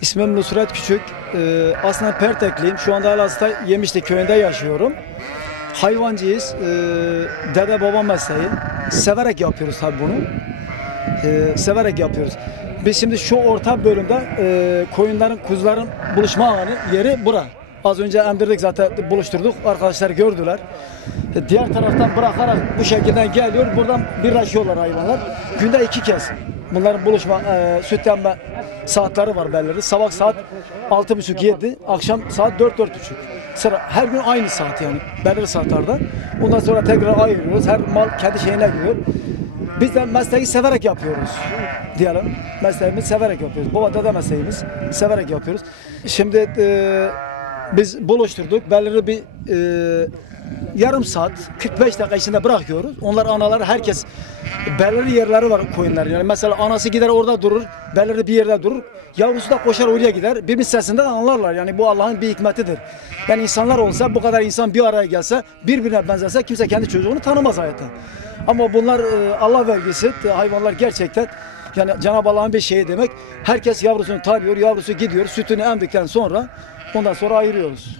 İsmim Nusret Küçük. Aslında Pertekliyim. Şu anda Elazığ'da Yemişli köyünde yaşıyorum. Hayvancıyız. Dede baba mesleği. Severek yapıyoruz tabii bunu. Severek yapıyoruz. Biz şimdi şu orta bölümde koyunların, kuzuların buluşma alanı yeri bura. Az önce emdirdik zaten, buluşturduk. Arkadaşlar gördüler. Diğer taraftan bırakarak bu şekilde geliyor. Buradan birleşiyorlar hayvanlar. Günde 2 kez. Bunların buluşma, süt emme saatleri var belirli. Sabah saat 6.30-7, akşam saat 4-4.30. Sıra her gün aynı saat yani belirli saatlerde. Ondan sonra tekrar ayırıyoruz. Her mal kendi şeyine giriyor. Biz de mesleği severek yapıyoruz diyelim. Mesleğimizi severek yapıyoruz. Baba dede mesleğimiz severek yapıyoruz. Şimdi Biz buluşturduk. Belirli bir yarım saat, 45 dakika içinde bırakıyoruz. Onlar anaları, herkes belirli yerleri var koyunların. Yani mesela anası gider orada durur, belirli bir yerde durur. Yavrusu da koşar oraya gider. Birbirinin sesinden anlarlar. Yani bu Allah'ın bir hikmetidir. Yani insanlar olsa, bu kadar insan bir araya gelse, birbirine benzerse kimse kendi çocuğunu tanımaz hayatta. Ama bunlar Allah vergisi, hayvanlar gerçekten yani Cenab-ı Allah'ın bir şeyi demek. Herkes yavrusunu tarıyor, yavrusu gidiyor, sütünü emdikten sonra ondan sonra ayırıyoruz.